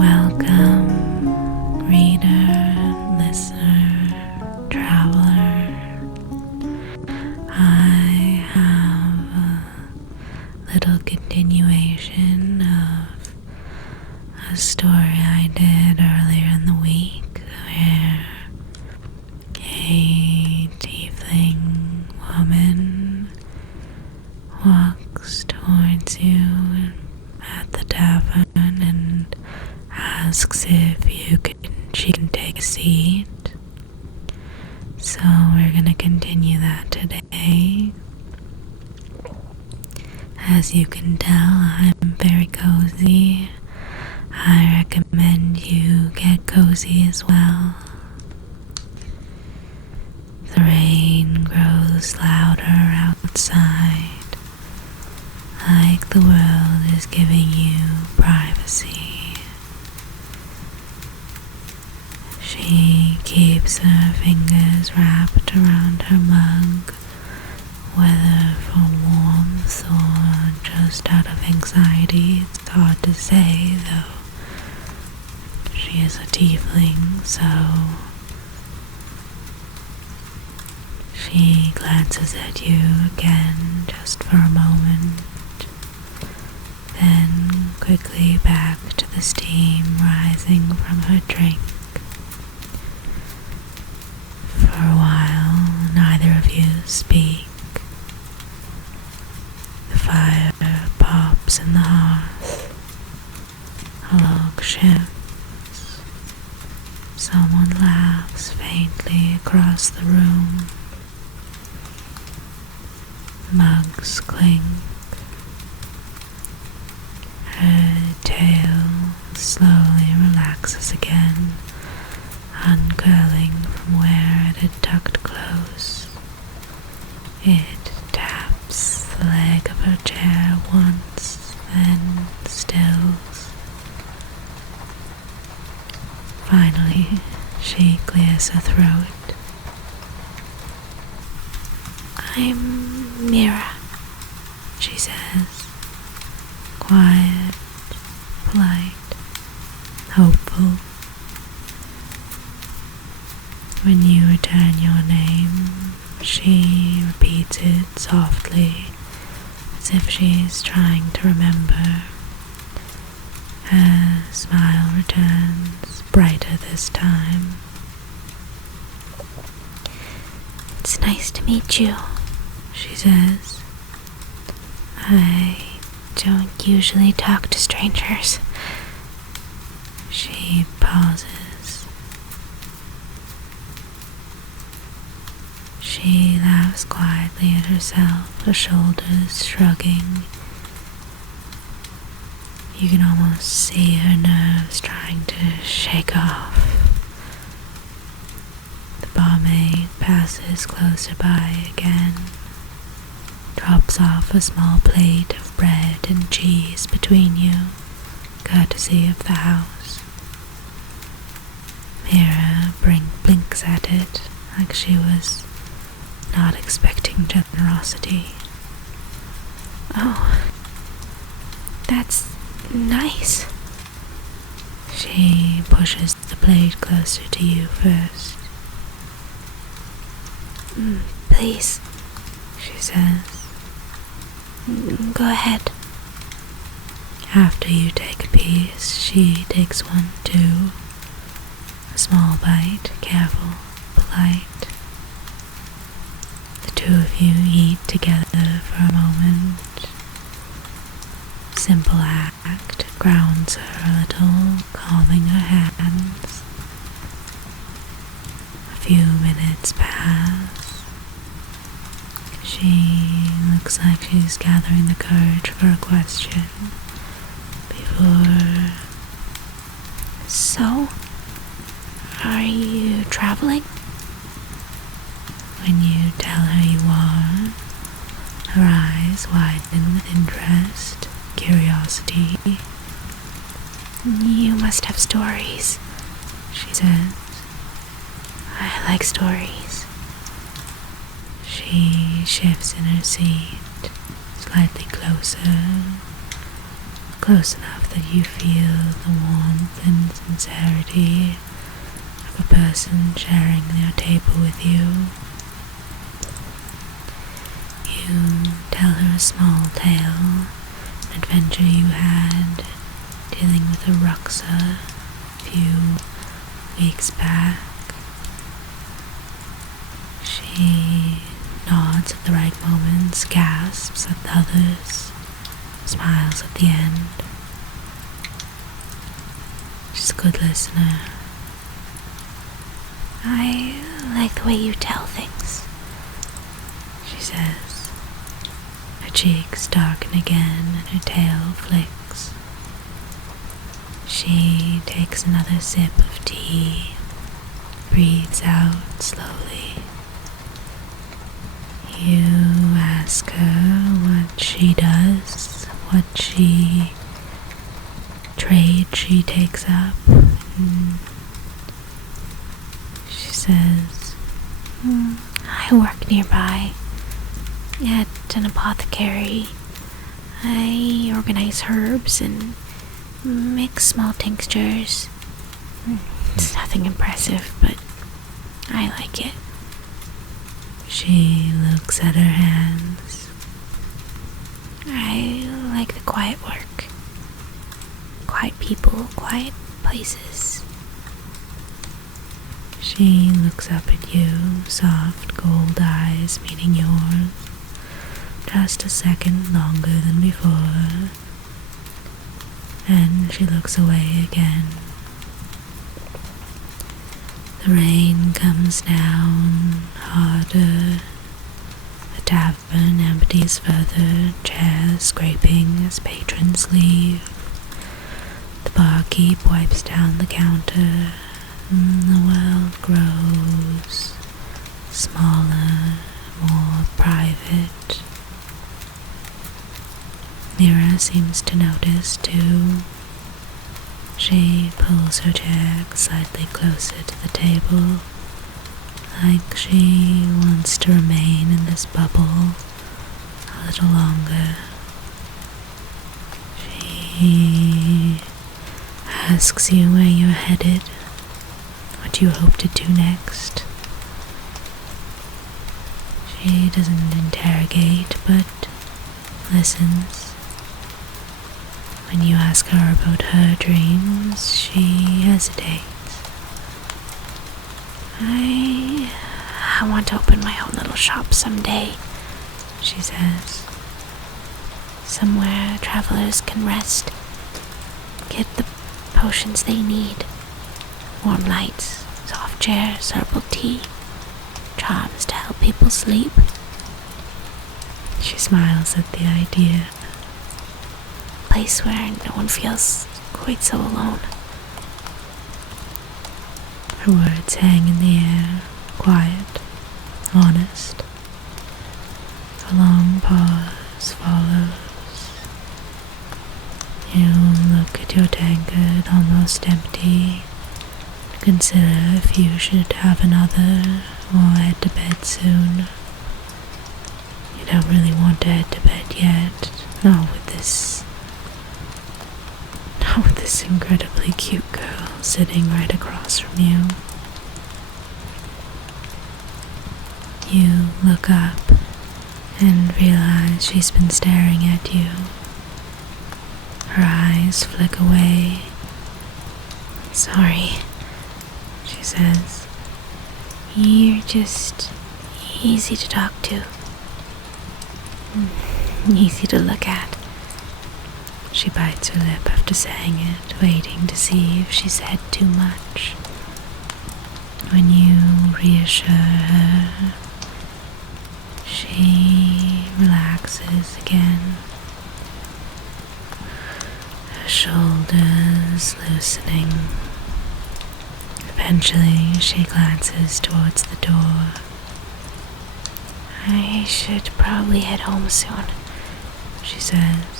Welcome, reader, listener, traveler. I have a little continuation of a story I did earlier in the week where a tiefling woman walks towards you at the tavern and asks if she can take a seat. So we're gonna continue that today. As you can tell, I'm very cozy. I recommend you get cozy as well. The rain grows louder outside, like the world is giving you privacy. She keeps her fingers wrapped around her mug, whether for warmth or just out of anxiety, it's hard to say, though she is a tiefling, so she glances at you again just for a moment, then quickly back to the steam rising from her drink. For a while, neither of you speak. The fire pops in the hearth. A log shifts. Someone laughs faintly across the room. Mugs clink. Her tail slowly relaxes again, uncurling from where it had tucked close. It taps the leg of her chair once, then stills. Finally, she clears her throat. "I'm Mira," she says. Quiet, polite, hopeful. When you return your name, she repeats it softly, as if she's trying to remember. Her smile returns, brighter this time. "It's nice to meet you," she says. "I don't usually talk to strangers." She pauses. She laughs quietly at herself, her shoulders shrugging. You can almost see her nerves trying to shake off. The barmaid passes closer by again, drops off a small plate of bread and cheese between you, courtesy of the house. Mira blinks at it like she was not expecting generosity. "Oh, that's nice." She pushes the plate closer to you first. "Please," she says. "Go ahead." After you take a piece, she takes one too. A small bite, careful, polite. The two of you eat together for a moment. Simple act grounds her a little, calming her hands. A few minutes pass. She looks like she's gathering the courage for a question before... "So, are you traveling?" When you tell her you are, her eyes widen with interest, curiosity. "You must have stories," she says. "I like stories." She shifts in her seat, slightly closer, close enough that you feel the warmth and sincerity of a person sharing their table with you. You tell her a small tale, an adventure you had dealing with a ruxer a few weeks back. She nods at the right moments, gasps at the others, smiles at the end. She's a good listener. I like the way you tell things, she says. Her cheeks darken again and her tail flicks. She takes another sip of tea, breathes out slowly. You ask her what she does, what trade she takes up. She says, I work nearby at an apothecary. I organize herbs and mix small tinctures. It's nothing impressive, but I like it. She looks at her hands. I like the quiet work. Quiet people, quiet places. She looks up at you, soft gold eyes meeting yours, just a second longer than before, and she looks away again. The rain comes down harder. The tavern empties further, chairs scraping as patrons leave. The barkeep wipes down the counter, and the world grows smaller, more private. Mira seems to notice too. She pulls her chair slightly closer to the table, like she wants to remain in this bubble a little longer. She asks you where you're headed, what you hope to do next. She doesn't interrogate, but listens. When you ask her about her dreams, she hesitates. I want to open my own little shop someday, she says. Somewhere travelers can rest, get the potions they need, warm lights, soft chairs, herbal tea, charms to help people sleep. She smiles at the idea. A place where no one feels quite so alone. Her words hang in the air, quiet, honest. A long pause follows. You look at your tankard, almost empty, and consider if you should have another or head to bed soon. You don't really want to head to bed yet, not with this incredibly cute girl sitting right across from you. You look up and realize she's been staring at you. Her eyes flick away. Sorry, she says. You're just easy to talk to. Easy to look at. She bites her lip after saying it, waiting to see if she said too much. When you reassure her, she relaxes again. Her shoulders loosening. Eventually, she glances towards the door. I should probably head home soon, she says.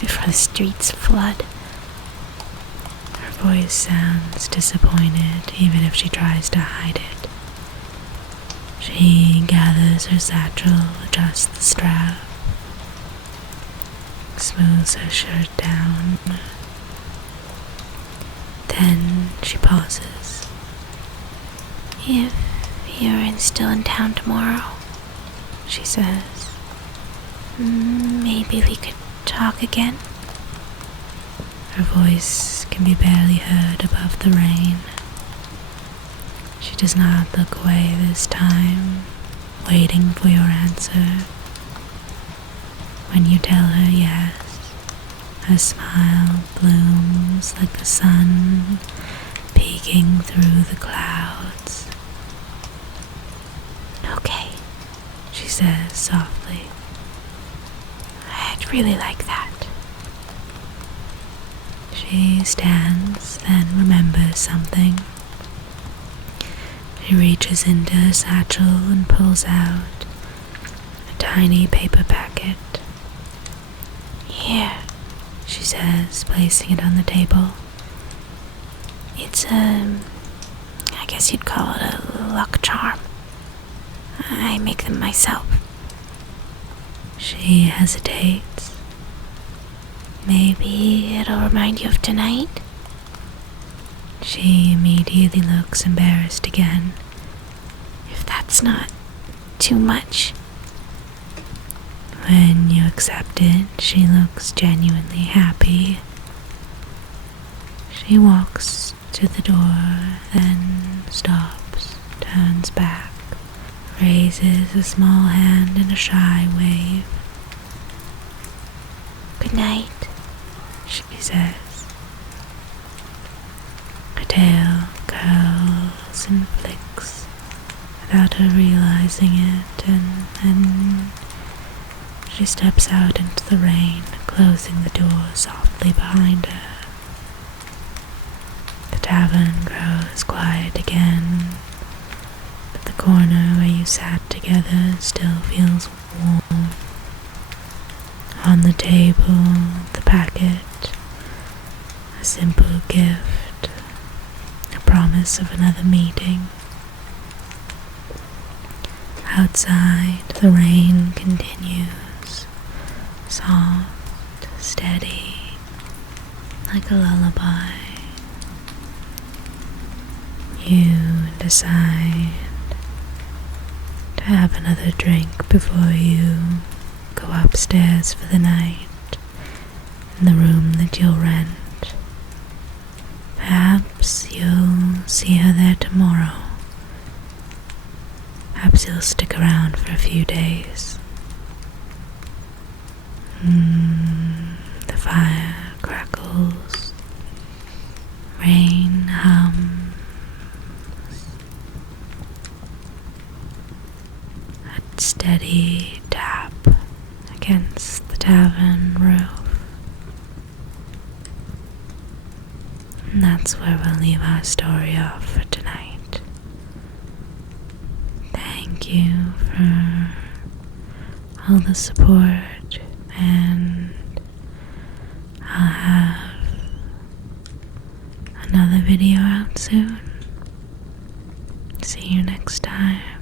Before the streets flood. Her voice sounds disappointed, even if she tries to hide it. She gathers her satchel, adjusts the strap. smooths her shirt down. Then she pauses. If you're still in town tomorrow, She says, maybe we could talk again. her voice can be barely heard above the rain. She does not look away this time, waiting for your answer. When you tell her yes, her smile blooms like the sun peeking through the clouds. Okay, She says softly. I'd really like that. She stands, then remembers something. She reaches into her satchel and pulls out a tiny paper packet. Here, She says, placing it on the table. it's I guess you'd call it a luck charm. I make them myself. She hesitates. Maybe it'll remind you of tonight? She immediately looks embarrassed again. If that's not too much. When you accept it, she looks genuinely happy. She walks to the door, then stops, turns back, raises a small hand in a shy wave. Good night. She says. Her tail curls and flicks without her realizing it, and then she steps out into the rain, closing the door softly behind her. The tavern grows quiet again, but the corner where you sat together still feels warm. On the table, the packet, a simple gift, a promise of another meeting. Outside, the rain continues, soft, steady, like a lullaby. You decide to have another drink before you go upstairs for the night in the room that you'll rent. Perhaps you'll see her there tomorrow. Perhaps you'll stick around for a few days. The fire crackles. Rain hums. A steady tap against the tavern roof. And that's where we'll leave our story off for tonight. Thank you for all the support, and I'll have another video out soon. See you next time.